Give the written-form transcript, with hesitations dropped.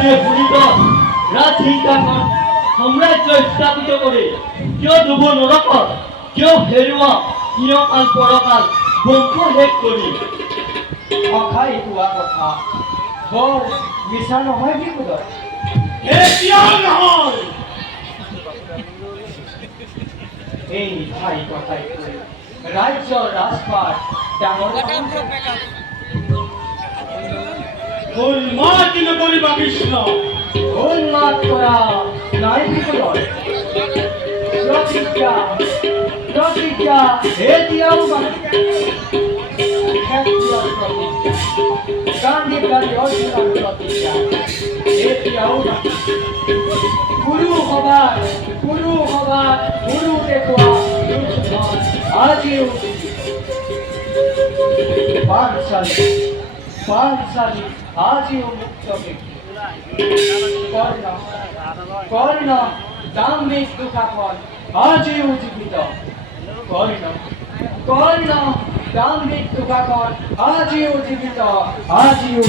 যে ভূমিত রাজহিংসাখন সাম্রাজ্য স্থাপিত করে কিয় ডুব নৰকত কিয় হেৰুৱা ইয়কাল পৰকাল বংশ শেষ কৰি অখাই কোৱা কথা বৰ মিছা নহয় বিপদত এতিয়াও নহয় এই ঠাই কথাই কৈ ৰাজ্যৰ ৰাজপাট ডাঙৰ উন্মাদ নকৰিবা কৃষ্ণ উন্মাদ কৰা নাই বিপদত প্ৰতিজ্ঞা প্ৰতিজ্ঞা এতিয়াও মানে গান্ধী গান্ধী অৰ্জুনৰ প্ৰতিজ্ঞা এতিয়াও গুৰু সভাত গুৰু দেখুৱা আজিও পাঁচশালী আজিও মুক্ত কর্ণ দাম্ভিক দুঃখাপন আজিও জীবিত কর্ণ দাম্ভিক দুঃখাপন আজিও জীবিত আজিও